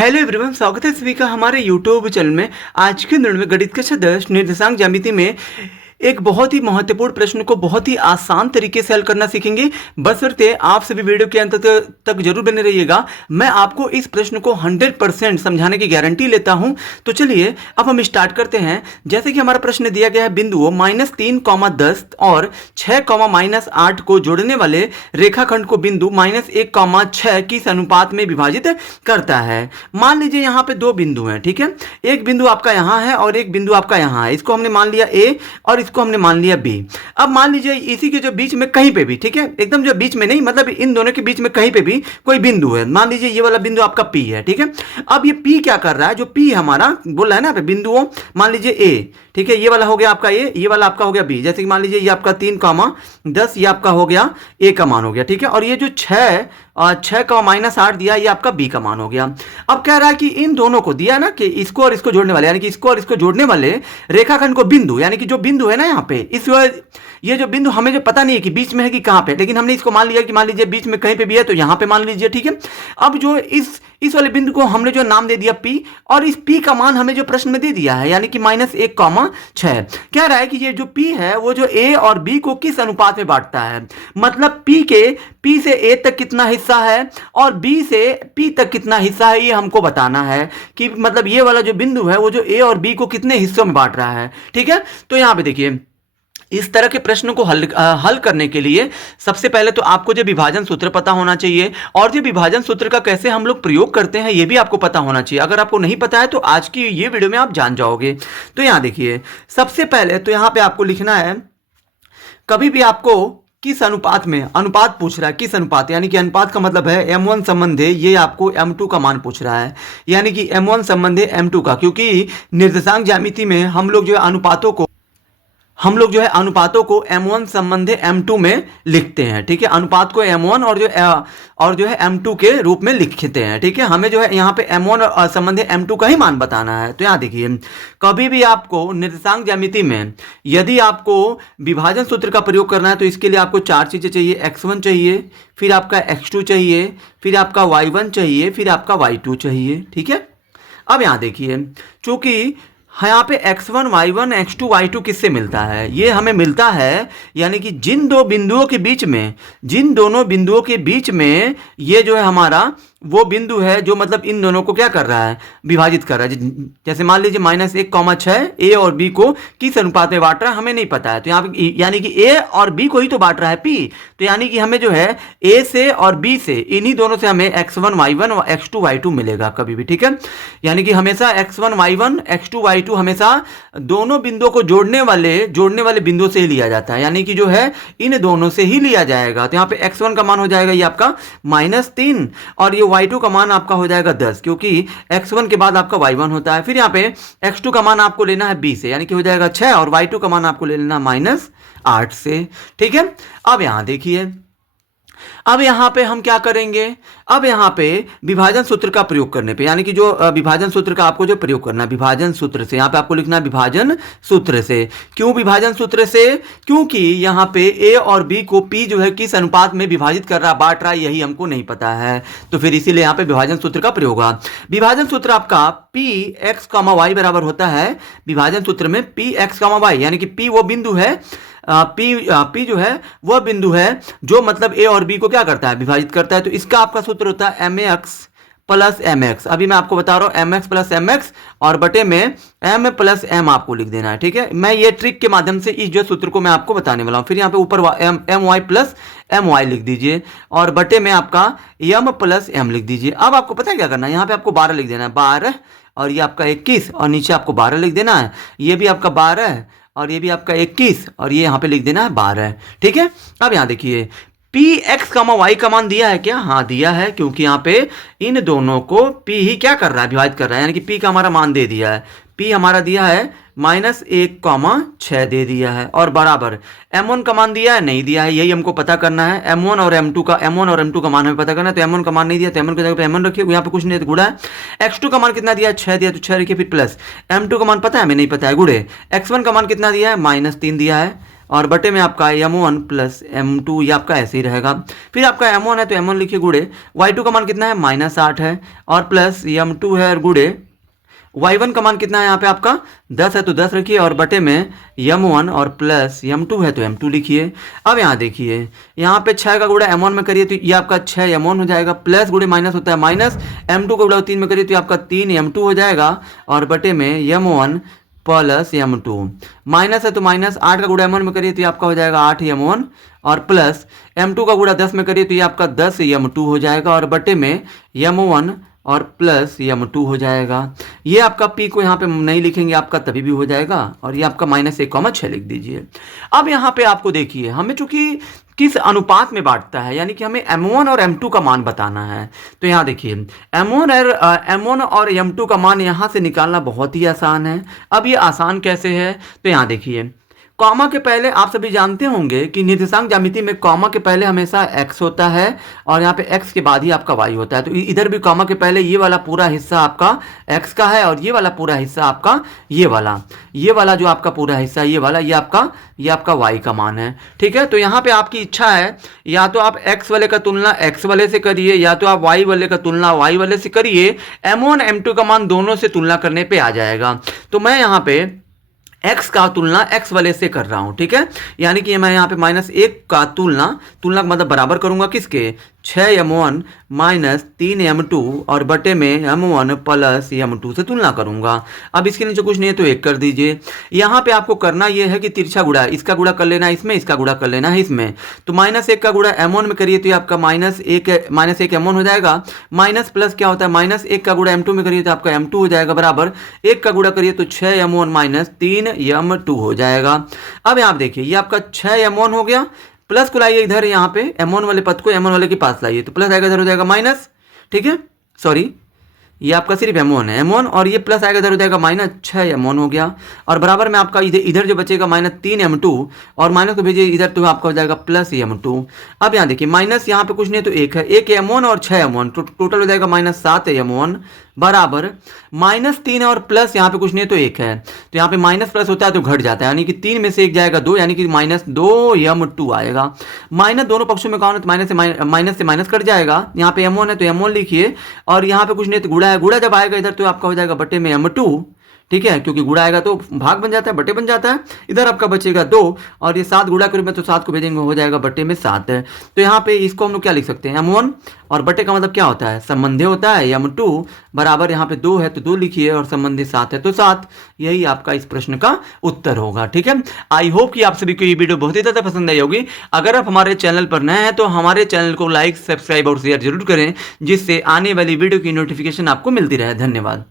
Hello everyone, स्वागत है सभी का हमारे यूट्यूब चैनल में। आज के दिन में गणित कक्षा 10 निर्देशांक ज्यामिति में एक बहुत ही महत्वपूर्ण प्रश्न को बहुत ही आसान तरीके से हल करना सीखेंगे। बशर्ते आप सभी वीडियो के अंत तक जरूर बने रहिएगा। मैं आपको इस प्रश्न को 100% समझाने की गारंटी लेता हूं। तो चलिए अब हम स्टार्ट करते हैं। जैसे कि हमारा प्रश्न दिया गया है, बिंदुओं -3, 10 और 6, -8 को जोड़ने वाले रेखाखंड को बिंदु -1, 6 किस अनुपात में विभाजित करता है। मान लीजिए यहाँ पे दो बिंदु हैं, ठीक है। एक बिंदु आपका यहाँ है और एक बिंदु आपका यहाँ है। इसको हमने मान लिया ए और इसको हमने मान लिया बी। अब मान लीजिए इसी के जो बीच में कहीं पे भी, ठीक है, एकदम जो बीच में नहीं, मतलब इन दोनों के बीच में कहीं पे भी कोई बिंदु है। मान लीजिए ये वाला बिंदु आपका पी है, ठीक है। अब ये पी क्या कर रहा है, जो पी हमारा बोला है ना बिंदुओं, मान लीजिए ए, ठीक है, ये वाला हो गया आपका ए, ये वाला आपका हो गया बी। जैसे कि मान लीजिए ये आपका 3, 10 ये आपका हो गया ए का मान हो गया, ठीक है। और ये जो 6, 6, -8 दिया, ये आपका बी का मान हो गया। अब कह रहा है कि इन दोनों को दिया ना कि इसको और इसको जोड़ने वाले, यानी कि इसको और इसको जोड़ने वाले रेखाखंड को बिंदु, यानी कि जो बिंदु है ना यहाँ पे, ये जो बिंदु हमें जो पता नहीं है कि बीच में है कि कहाँ पे, लेकिन हमने इसको मान लिया कि मान लीजिए बीच में कहीं पे भी है, तो यहाँ पे मान लीजिए, ठीक है। अब जो इस वाले बिंदु को हमने जो नाम दे दिया पी, और इस पी का मान हमें जो प्रश्न में दे दिया है, यानी कि -1, 6 कह रहा है कि ये जो पी है वो जो ए और बी को किस अनुपात में बांटता है। मतलब पी से ए तक कितना हिस्सा है और बी से पी तक कितना हिस्सा है, ये हमको बताना है कि मतलब ये वाला जो बिंदु है वो जो ए और बी को कितने हिस्सों में बांट रहा है, ठीक है। तो यहां पे देखिए, इस तरह के प्रश्न को हल करने के लिए सबसे पहले तो आपको जो विभाजन सूत्र पता होना चाहिए, और जो विभाजन सूत्र का कैसे हम लोग प्रयोग करते हैं ये भी आपको पता होना चाहिए। अगर आपको नहीं पता है तो आज की ये वीडियो में आप जान जाओगे। तो यहां देखिए, सबसे पहले तो यहां पे आपको लिखना है, कभी भी आपको किस अनुपात में, अनुपात पूछ रहा है किस अनुपात, यानी कि अनुपात का मतलब है m1 संबंध है, ये आपको m2 का मान पूछ रहा है, यानी कि m1 संबंध है m2 का। क्योंकि निर्देशांक ज्यामिति में हम लोग जो है अनुपातों को m1 संबंधी m2 में लिखते हैं, ठीक है। अनुपात को m1 और जो है m2 के रूप में लिखते हैं, ठीक है। हमें जो है यहाँ पे m1 और संबंधी m2 का ही मान बताना है। तो यहाँ देखिए, कभी भी आपको निर्देशांक ज्यामिति में यदि आपको विभाजन सूत्र का प्रयोग करना है तो इसके लिए आपको 4 चीजें चाहिए। x1 चाहिए, फिर आपका x2 चाहिए, फिर आपका y1 चाहिए, फिर आपका y2 चाहिए, ठीक है। अब यहाँ देखिए, चूंकि यहाँ पे x1, y1, x2, y2 किससे मिलता है, ये हमें मिलता है, यानी कि जिन दोनों बिंदुओं के बीच में ये जो है हमारा वो बिंदु है जो मतलब इन दोनों को क्या कर रहा है, विभाजित कर रहा है। जैसे मान लीजिए -1, 6 ए और बी को किस अनुपात में बांट रहा है हमें नहीं पता है, तो यहाँ पे यानी कि ए और बी को ही तो बांट रहा है पी, तो यानी कि हमें जो है ए से और बी से, इन्हीं दोनों से हमें x1, y1 और x2, y2 मिलेगा कभी भी, ठीक है। यानी कि हमेशा x1, y1, x2, y2 हमेशा दोनों बिंदुओं को जोड़ने वाले बिंदुओं से ही लिया जाता है, यानी कि जो है इन दोनों से ही लिया जाएगा। तो यहाँ पे x1 का मान हो जाएगा ये आपका -3 और ये y2 का मान आपका हो जाएगा 10, क्योंकि x1 के बाद आपका y1 होता है। फिर यहाँ पे x2 का मान आपको लेना है b से, यानी कि हो जाएगा 6, और y2 का मान आपको ले लेना -8 से, ठीक है। अब यहाँ देखिए, अब यहाँ पे हम क्या करेंगे, अब यहाँ पे विभाजन सूत्र का प्रयोग करने पे, यानी कि जो विभाजन सूत्र का आपको जो प्रयोग करना है, विभाजन सूत्र से, यहाँ पे आपको लिखना है विभाजन सूत्र से। क्यों विभाजन सूत्र से, क्योंकि यहाँ पे ए और बी को पी जो है किस अनुपात में विभाजित कर रहा, बांट रहा, यही हमको नहीं पता है, तो फिर इसीलिए यहाँ पे विभाजन सूत्र का प्रयोग होगा। विभाजन सूत्र आपका पी एक्स, वाई बराबर होता है, विभाजन सूत्र में पी एक्स, वाई, यानी कि पी वो बिंदु है, पी जो है वह बिंदु है जो मतलब ए और बी को क्या करता है, विभाजित करता है। तो इसका आपका सूत्र होता है mx प्लस mx। अभी मैं आपको बता रहा हूं mx प्लस mx और बटे में m प्लस m आपको लिख देना है, ठीक है। मैं ये ट्रिक के माध्यम से इस जो सूत्र को मैं आपको बताने वाला हूं। फिर यहाँ पे ऊपर my प्लस my लिख दीजिए और बटे में आपका m प्लस m लिख दीजिए। अब आपको पता है क्या करना है, यहाँ पे आपको 12 लिख देना है, 12 और ये आपका 21 और नीचे आपको 12 लिख देना है, ये भी आपका 12 और ये भी आपका 21 और ये यहाँ पे लिख देना है 12, ठीक है। अब यहाँ देखिए, पी एक्स, वाई का मान दिया है क्या, हाँ दिया है, क्योंकि यहाँ पे इन दोनों को पी ही क्या कर रहा है, विभाजित कर रहा है, यानी कि पी का हमारा मान दे दिया है, पी हमारा दिया है -1, 6 दे दिया है, और बराबर m1 का मान दिया है, नहीं दिया है, यही हमको पता करना है। m1 और m2 का मान हमें पता करना है, तो m1 का मान नहीं दिया तो m1 की जगह पे m1 रखिए, यहाँ पे कुछ नहीं है तो गुड़ा है। x2 का मान कितना दिया है, 6 दिया, तो 6 रखिए, फिर प्लस m2 का मान पता है हमें नहीं पता है, गुड़े x1 का मान कितना दिया है, -3 दिया है, और बटे में आपका m1 प्लस m2, ये आपका ऐसे ही रहेगा। फिर आपका m1 है तो m1 लिखिए गुड़े y2 का मान कितना है -8 है, और प्लस m2 है और गुड़े y1 का मान कितना है यहाँ पे आपका 10 है तो 10 रखिए, और बटे में m1 और प्लस m2 है तो m2 लिखिए। अब यहाँ देखिए यहाँ पे 6 का गुड़ा m1 में करिए तो ये आपका 6 m1 हो जाएगा, प्लस गुड़े माइनस होता है माइनस, m2 का गुड़ा 3 में करिए तो ये आपका 3 m2 हो जाएगा, और बटे में m1 प्लस m2, माइनस है तो माइनस 8 का गुड़ा m1 में करिए तो ये आपका हो जाएगा 8 m1, और प्लस m2 का गुड़ा 10 में करिए तो ये आपका 10 m2 हो जाएगा, और बटे में m1 और प्लस m2 हो जाएगा। ये आपका p को यहाँ पे नहीं लिखेंगे आपका तभी भी हो जाएगा, और ये आपका -1,6 लिख दीजिए। अब यहाँ पे आपको देखिए हमें चूंकि किस अनुपात में बांटता है, यानी कि हमें m1 और m2 का मान बताना है, तो यहाँ देखिए m1 और m2 का मान यहाँ से निकालना बहुत ही आसान है। अब ये आसान कैसे है, तो यहाँ देखिए कॉमा के पहले आप सभी जानते होंगे कि निर्देशांक ज्यामिति में कॉमा के पहले हमेशा x होता है, और यहाँ पे x के बाद ही आपका y होता है। तो इधर भी कॉमा के पहले ये वाला पूरा हिस्सा आपका x का है, और ये वाला पूरा हिस्सा आपका ये वाला जो आपका पूरा हिस्सा ये आपका y का मान है। ठीक है, तो यहाँ पे आपकी इच्छा है या तो आप x वाले का तुलना x वाले से करिए, या तो आप y वाले का तुलना y वाले से करिए। m1 m2 का मान दोनों से तुलना करने पे आ जाएगा। तो मैं यहाँ पे x का तुलना x वाले से कर रहा हूं। ठीक है, यानी कि मैं यहाँ पे -1 का तुलना का मतलब बराबर करूंगा किसके 6m1 माइनस 3m2 और बटे में m1 प्लस m2 से तुलना करूंगा। अब इसके नीचे कुछ नहीं है तो 1 कर दीजिए। यहाँ पे आपको करना ये है कि तिरछा गुड़ा, इसका गुड़ा कर लेना इसमें, इसका गुड़ा कर लेना है इसमें। तो -1 का गुड़ा m1 में करिए तो ये आपका -1 m1 हो जाएगा, माइनस प्लस क्या होता है -1 का गुड़ा m2 में करिए तो आपका m2 हो जाएगा, बराबर 1 का गुड़ा करिए तो 6m1 माइनस 3m2 हो जाएगा। अब यहाँ देखिए ये आपका 6m1 हो गया, प्लस को लाइए इधर, यहाँ पे m1 वाले पद को m1 वाले के पास लाइए तो प्लस आएगा, इधर हो जाएगा माइनस। ठीक है, सॉरी ये आपका सिर्फ m1 है, m1 और ये प्लस आएगा इधर हो जाएगा -6m1 हो गया, और बराबर में आपका इधर जो बचेगा -3m2 और माइनस को भेजिए इधर तो आपका हो जाएगा +m2। अब यहाँ देखिए माइनस यहाँ पे कुछ नहीं तो 1 है, 1 m1 और 6m1 तो टोटल हो जाएगा -7m1 बराबर -3 और प्लस यहाँ पे कुछ नहीं तो 1 है, तो यहाँ पे माइनस प्लस होता है तो घट जाता है, यानी कि 3 में से 1 जाएगा 2, यानी कि -2m2 आएगा। माइनस दोनों पक्षों में कौन है तो माइनस से माइनस कट जाएगा। यहाँ पे m1 है तो m1 लिखिए, और यहाँ पे कुछ नहीं तो गुड़ा है, गुड़ा जब आएगा इधर तो आपका हो जाएगा बटे में m2। ठीक है, क्योंकि गुड़ा आएगा तो भाग बन जाता है, बटे बन जाता है। इधर आपका बचेगा 2 और ये 7 गुड़ा करूँ मैं तो 7 को भेजेंगे हो जाएगा बटे में 7 है। तो यहाँ पे इसको हम लोग क्या लिख सकते हैं m1 और बटे का मतलब क्या होता है संबंधी होता है, m2 बराबर यहाँ पे 2 है तो 2 लिखिए और संबंधी 7 है तो 7। यही आपका इस प्रश्न का उत्तर होगा। ठीक है, आई होप कि आप सभी को ये वीडियो बहुत ही ज़्यादा पसंद आई होगी। अगर आप हमारे चैनल पर नए हैं तो हमारे चैनल को लाइक, सब्सक्राइब और शेयर जरूर करें, जिससे आने वाली वीडियो की नोटिफिकेशन आपको मिलती रहे। धन्यवाद।